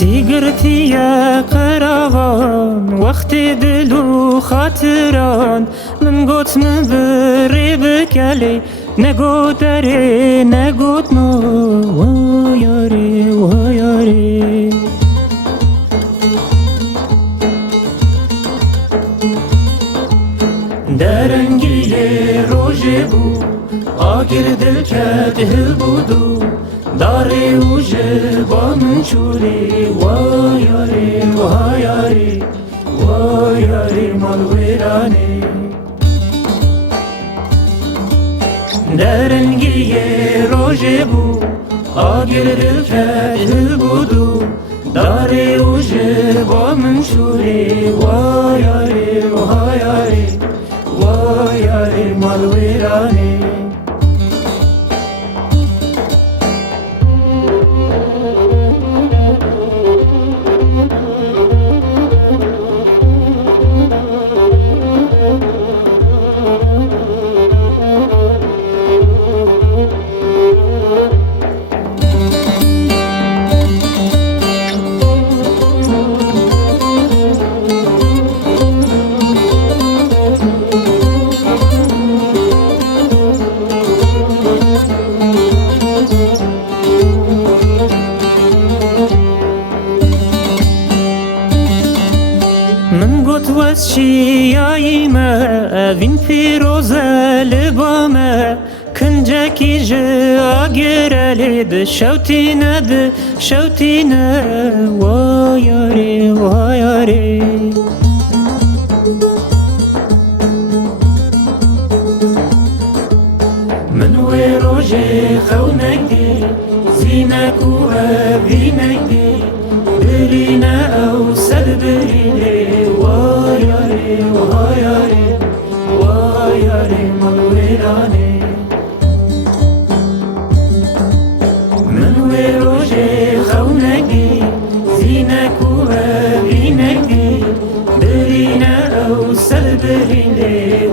سیگرتی قراغان وقت دل و خاطران من گوت من بری بکلی نگو داره نگوت نو ویاری ویاری درنگی روژه بو آگر دل کت هل بودو داری اوجه با من چوری ویاری ویاری ویاری مال ویرانی درنگی روژه بو آگر دل کت هل بودو داری اوجه با من چوری ویاری ویاری ویاری مال ویرانی من گوت وز چیایی ما وین پیروزه لبامه کنجکی جه آگره لید شوتی ند شوتی نه ویاری ویاری من وی روژه خونک دی زینک و بینک دی برینه او سد برینه ویاری ویاری ویاری مال ویرانی من وی روژه خونک دی زینک و بینک دی برینه او سد برینه